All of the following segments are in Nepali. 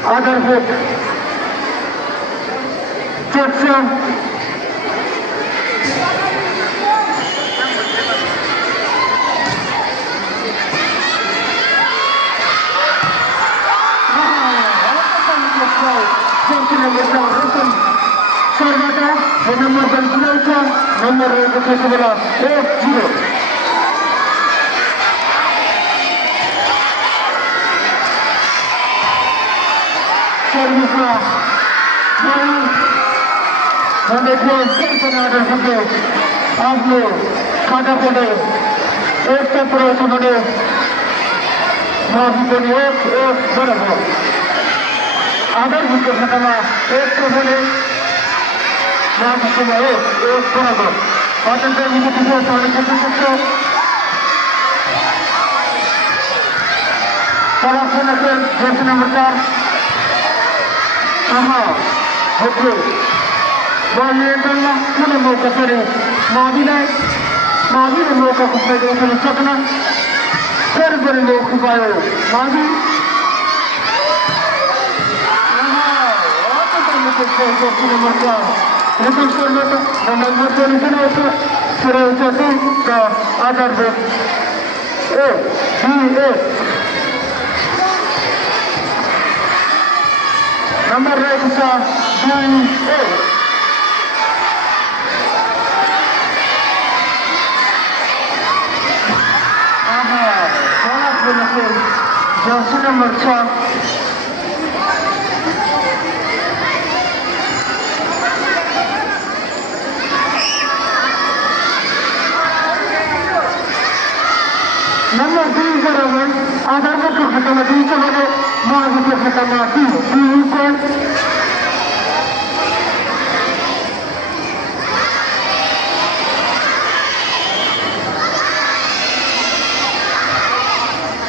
Adarhood, Jackson, nomor ke sebelah 0. Servisnya mendekat kepada satu Abdul Kada pada ekta perasaan masih punya berapa ada juga pertama ekta boleh masih punya berapa ada yang itu juga saling satu kalau senator jersey nomor 4 oke Balendallah mana mau kasih Madi mau kasih dengan sakna server mau kubayo Madi apa yang kita jersey nomor 4 itu sudah nomor 2 itu sudah satu ke ajar Nomor reksa 2A. Sangat berhasil. Jersey nomor 6. Nomor 2 berawan. Adarnya kekatalah 2 sahaja. Mahu kekatalah 2 bukan.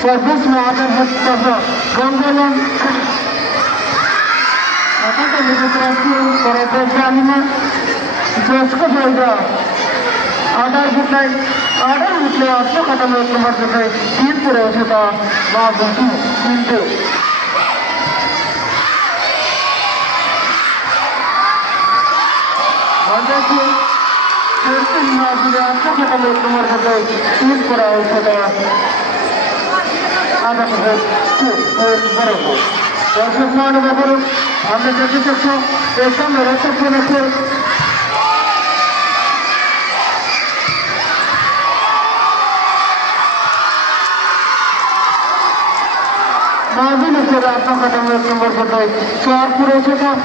Servis ada hasta Ganggalan. Apa yang diterapkan pada perusahaan Jesko Belda. Ada bukan apa kata nomor sekian tim perwujudan mahu itu. Ada pun sesuatu mahu apa kata nomor sekian tim perwujudan ada berapa. Proses mana baru? Anda jadi sesuatu esok merasa punya Mazi negara apa kata nomor berapa? 4 perwujudan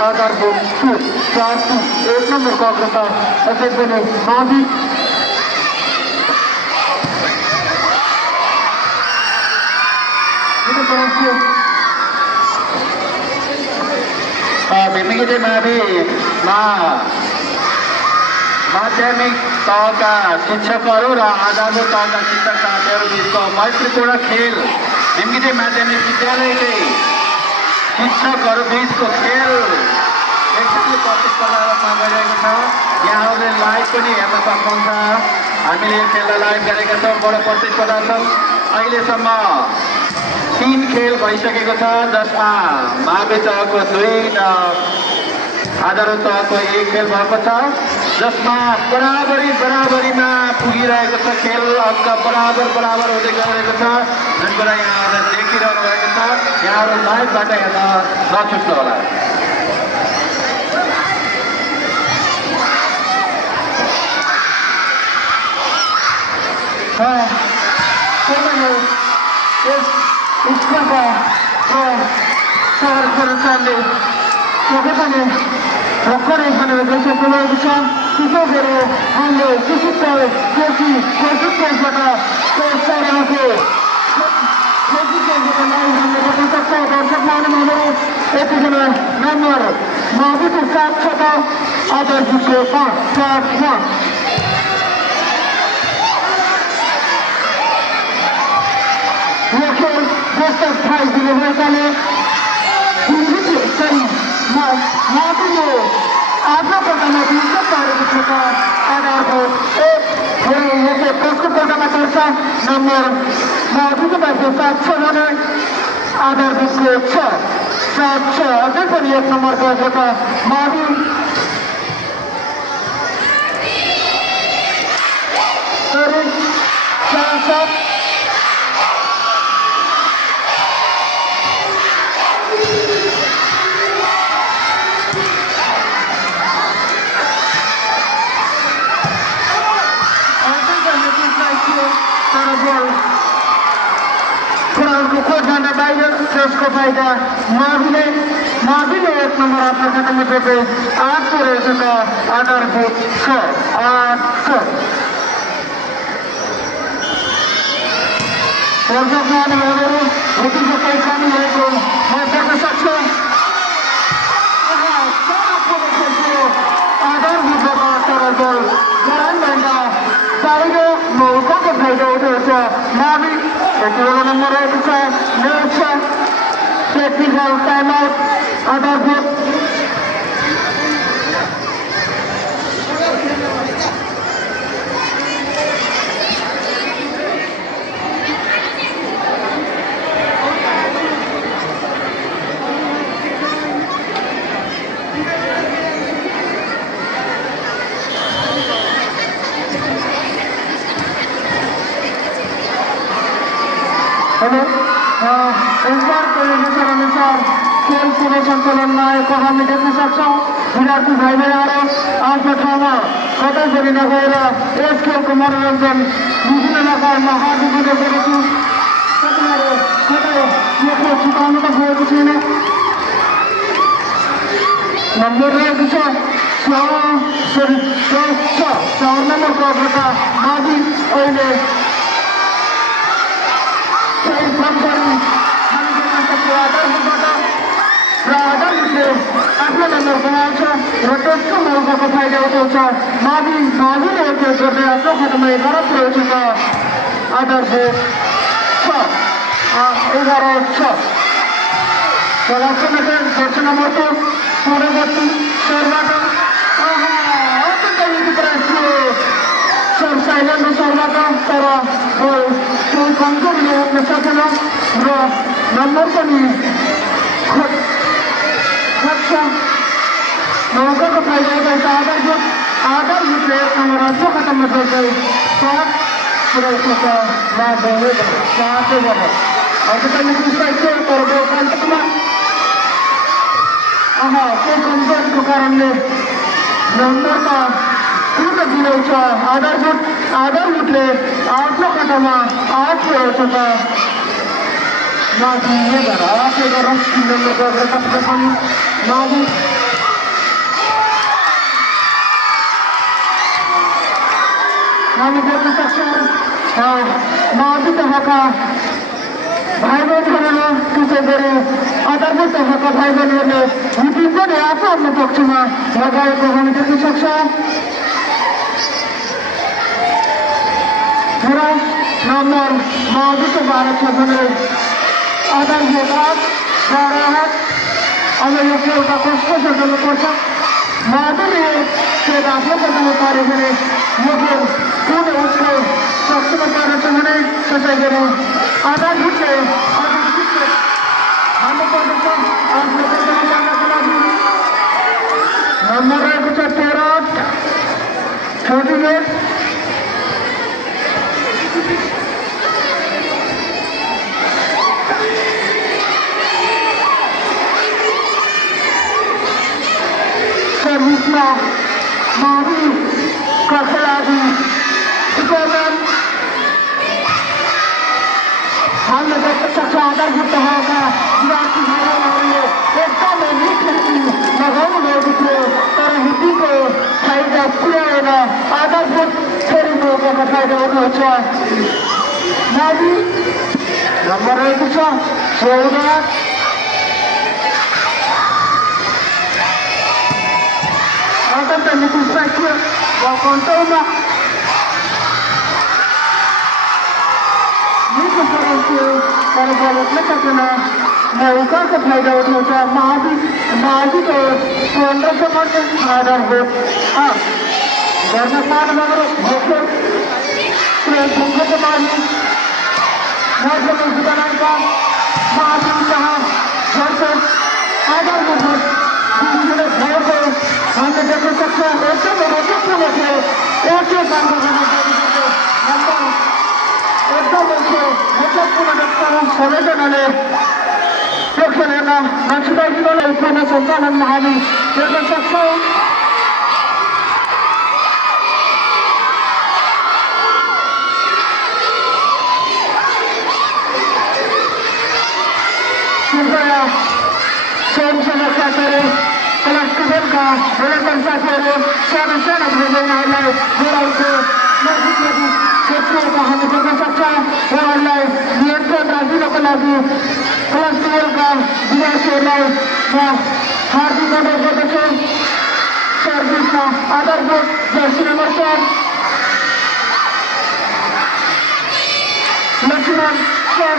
agar bukti 1 nomor kata efek ini Mazi. Itu berhasil. Demikian माध्यमिक तहका शिक्षकहरू र आधारभूत तहका शिक्षक साथीहरू बीचको मैत्रीपूर्ण खेल निम्ति माध्यमिक विद्यालयकै शिक्षकहरू बीचको खेल एकदमै प्रतिस्पर्धात्मक गरिरहेको छ। यहाँहरूले लाइभ पनि हेर्न सक्नुहुन्छ। हामीले यो खेललाई लाइभ गरेका छौँ। बडो प्रतिस्पर्धा छ। अहिलेसम्म 3 खेल भइसकेको छ, जसमा मावि तहको 2 र आधारभूत तहको 1 खेल भएको छ, जसमा बराबरीमा पुगिरहेको छ। खेल अङ्क बराबर हुँदै गइरहेको छ, जुन कुरा यहाँहरूले देखिरहनु भएको छ। यहाँहरू लाइभबाट हेर्न नछुट्नु होला। स्कुलका सहर सरकारले पक्कै पनि भर्खरै भनेर गइसक्नुभएको छ। त्यसो गरी हामीले शिक्षित प्रशिक्षणबाट सरकारको दर्शक महानुभावहरू यति बेला नम्बर माविको 7 छ त आधारभूतको 5 छ। यो खेल पुस्तक प्राइज दिनुभएकाले माविले आफ्नो प्रकारमा विश्व पारेको छ त आधारभूत 1 प्रतिस्पर्धामा पर्छ। नम्बर माविको 7 छ भने आधार विषय 6 अझै पनि 1 नम्बरको जग्गा मावि खोजना बाहिर त्यसको फाइदा माविले 1 नम्बर आफ्नो खातामा जोड्दै 8 को रहेछ त आधारभूत 8 दर्शक महानुभावहरू यतिको केही कमी भएको म देख्न सक्छु आधारभूत तर गोल गराइभन्दा बाहिर मौकाको फाइदा उठाउँछ मावि यति बेला नम्बर रहेको छ टेक्निकल टाइम आउट आधारभूत अनुसार खेल पुनः सञ्चालनमा आएको हामी देख्न सक्छौँ विद्यार्थी भाइ बहिनीहरू आफ्नो ठाउँमा कतै पनि नगएर यस खेलको मनोरञ्जन विभिन्न नगरमा हाजिर गरिरहेको छु तपाईँहरू कतै यो खेल छुटाउनु त गएको छैन नम्बर रहेको छ 4 नम्बरको अग्रता मावि अहिले आधारभूतले आफ्नो नम्बर बनाउँछ र त्यसको मौकाको फाइदा उठाउँछ माविले त्यो गर्दै आफ्नो खातामा 11 रहेछ त आधारभूत 11 वर्ष नम्बर 2 पूर्ववर्ती सरबाट साइलेन्ट सरबाट तर केही कमजोरीले उठ्न सकेन र नम्बर पनि मौकाको फाइदा उठाउँछ आधारभूतले 1 नम्बर आफ्नो खातामा जोड्दै 7 रहेको छ केही कमजोरीको कारणले नम्बरमा पूर्ण दिँदैछ आधारभूतले आफ्नो खातामा 8 रहेछ त माथि 11 नम्बरको अग्रता पनि मावि हामी देख्न सक्छौँ मावि तहका भाइ बहिनीहरूले त्यसै गरी आधारभूत तहका भाइ बहिनीहरूले हिटिङ पनि आफ्नो आफ्नो पक्षमा लगाएको हामी देख्न सक्छौँ नम्बर माविको 12 छ भने आधारभूत 8 अब यो खेलका कस्तो सजाउनुपर्छ माविले खेल आफ्नो खातामा पार्यो भने यो खेल कुनै उसको शक्तिमा पारेछ भने त्यसै गरी आधारभूतले हाल्नुपर्दछ आफ्नो खातामा पार्नको लागि नम्बर रहेको छ 13 48 सर्विसमा माविका खेलाडी हामीले देख्न सक्छौँ आधारभूत तहका विद्यार्थी भाइहरूले एकदमै निकै लगाउनु भएको थियो तर हिटीको फाइदा पुर्याएर आधारभूत फेरि मौकाको फाइदा उठाउँछ मावि नम्बर रहेको छ 14 अत्यन्त निकृष्ट वा कन्ट्रोलमा निको सदस्य तर बलले सकेन मौकाको फाइदा उठाउँछ माविको 15 समर्थन आधारभूत गर्न पार्नुभयो भोको ढुङ्गोको मावि नजर सुधारका महावीर शाह versus आधार बुद्ध जिन्होंने घर को हमने देख सकते हैं ऐसे में रोचक होने के एक काम करने के नंबर एकदम ऐसे रोचक होने का संवेदनाले एक लेना मंचुदा जी ने इतना संचालन महावीर देख सकते हैं स्वयंसेवक करें कलेक्टर का बुलेटिन साथियों सर्वसेना भेजने जोड़ाई को नजदीकी क्षेत्रों का हम देख सकते हैं वाले नियंत्रण राज्यों को लागू कलेक्टर का दिवस हार्दिक अभिनंदन सर्विस का आधारभूत jersey number 4 Lakshman Sen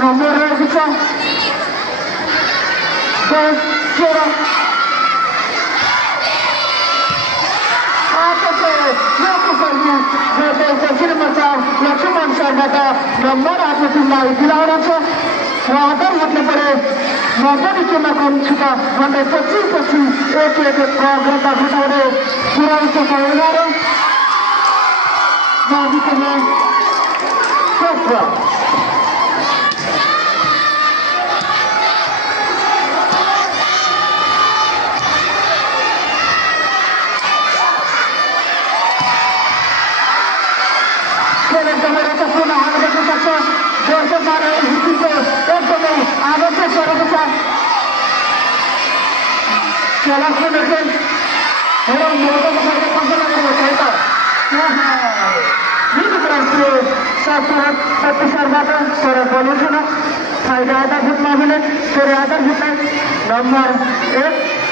nomor kita dan kira apa sih yang kesannya dari hasil macam Lakshman Sharma nomor aku tinggal bilang aja wadah मतलब पड़े wadah itu macam kita mana pasti एक program tak kita ada kurang sesuai jadi kena siapa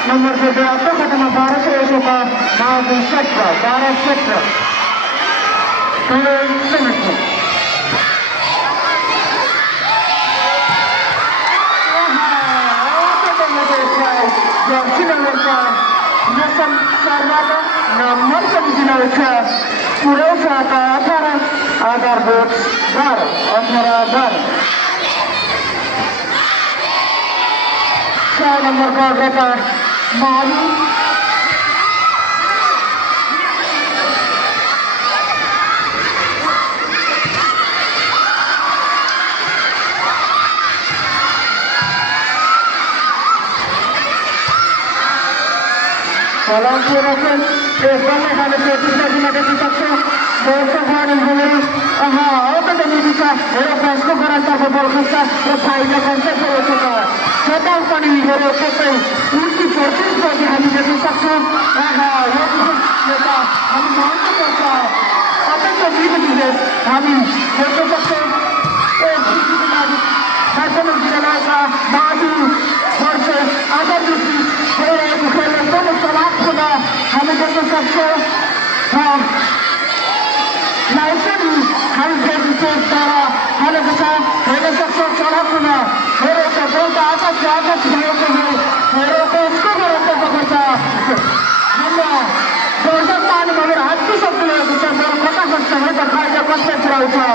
number से आपको खत्म 12 से 1 का महाविश्व 12 क्षेत्र आधारभूत 18 नंबर का रहता Malu Kalau kira-kira bagaimana kalau kita tidak bisa bersahabat dengan apa yang bisa orang pasco kerana berkata berfaidah konsep berkata sedang kami berkata untuk proses bagi kami jadi saksa kita kami mahu berkata apa yang kita kami berkata Hasan Abdullah Babu versus Adar Lusi खेलने सलाह खुदा हमें जैसे सबसे लाइसेंस हम जैसे तारा हमें जैसा खेलने सबसे सलाह खुदा मेरे को बोलता आता ज्यादा चाहिए तो मेरे को इसको करते पकड़ता हमने बोलता पानी मगर हाथ की सब लोग जैसे मेरे पता करते हैं तो खाई जब कष्ट चला उठा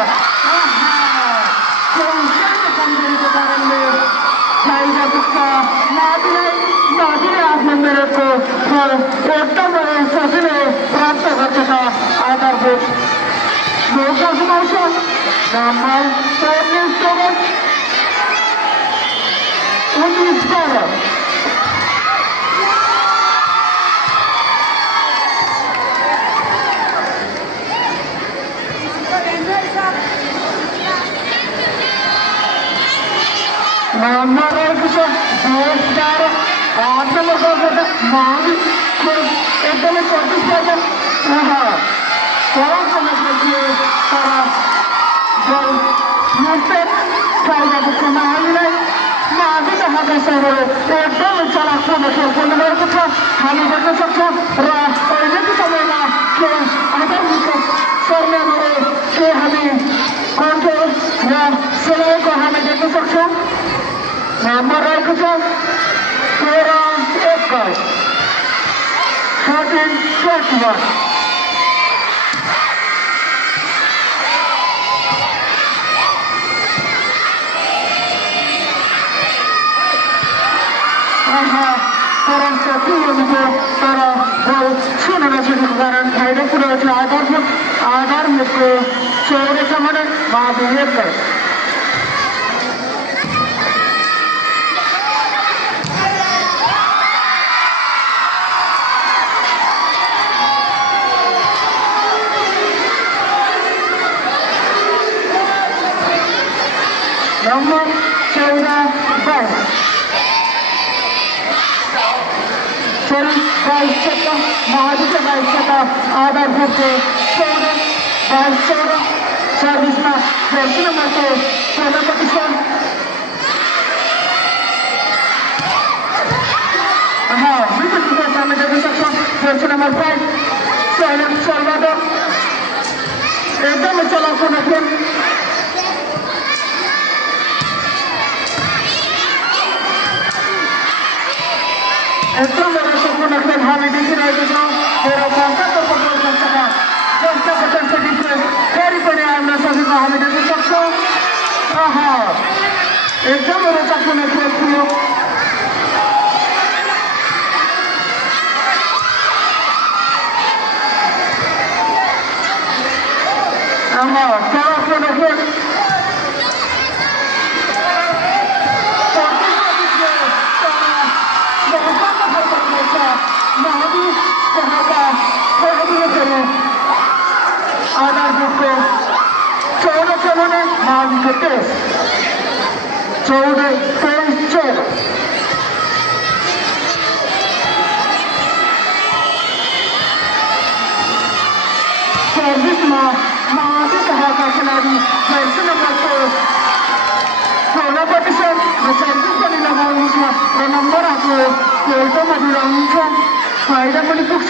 तो क्या कमजोरी के बारे में खाई जब उसका नादी आपने मेरे को एकदम सजने प्राप्त करते था आधारभूत लोगों समाचार नंबर 19 नंबर आपने लोगों को मांगी एकदम चौबीस बजे कौन समझ लीजिए सारा जल मुझसे चाहिए जिसको मांगी नहीं मांगी तो हमें सर एकदम चला को मतलब बोलने वाले कुछ हमें देखने सकते और ये भी समझना कि अगर मुझे सर में मेरे कि हमें कौन से या सिलाई को हमें देखने सकते नंबर 1 13 5. 13-21. परंतु तर सुनण्यासाठी कारण फायदा पुरवठा आधारभूत चौऱ्याच्या मध्ये महादेव येत नंबर 14-22 महादीच्या बाईकचा आधारभूत 14-22 सर्व्हिसमा जर्सी नंबरको 16 विकेटकीपर सामने देख्न सक्छौँ जर्सी नंबर 5 सलवाडोर एकदमै चलाउन खेल एकदम सम्पूर्ण खेल हामी देखिरहेको छौँ र पञ्चात्तरको गोल संख्यामा 10% डिफ्रेन्स फेरि पनि आउन सकेको हामी देख्न सक्छौँ एकदम रोचकपूर्ण खेल थियो चलाउन खेल आधारभूत 14 महादीको 14-23 सर्भिसमा महादी तहका खेलाडी जर्सी नम्बरको 16% र सर्भिस पनि लगाउनुहुन्छ र नम्बर आफ्नो एउटामा दिलाउनुहुन्छ फाइदा पनि पुग्छ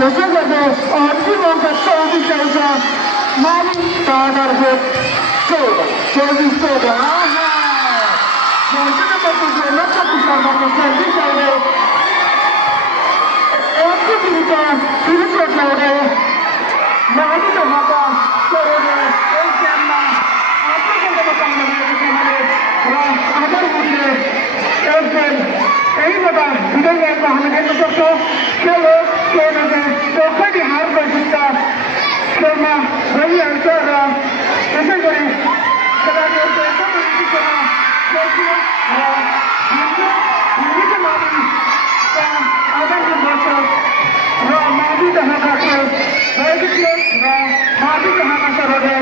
त्यसै गर्दा अन्तिम अङ्क 24 जान्छ माली आधारभूत 14-14 सर्भिस आउँदै एकको विरुद्ध फिनिस लगाउँदै माली तहका खेलाडी एक गेममा आफ्नो गेममा पाउन भएको छ भने र आधारभूतले एक गेम यहीँबाट विजय गएको हामी देख्न सक्छौँ खेल हो चौखटी हार गइसक्दा खेलमा रहिहाल्छ र त्यसै गरी खेलाडीहरूको एकदमै विशिष्टमा खेल्थ्यो र हिन्दीको मालीका आधारभूत गर्छ र माली तहका खेल रहेको थियो र माली तहका सरले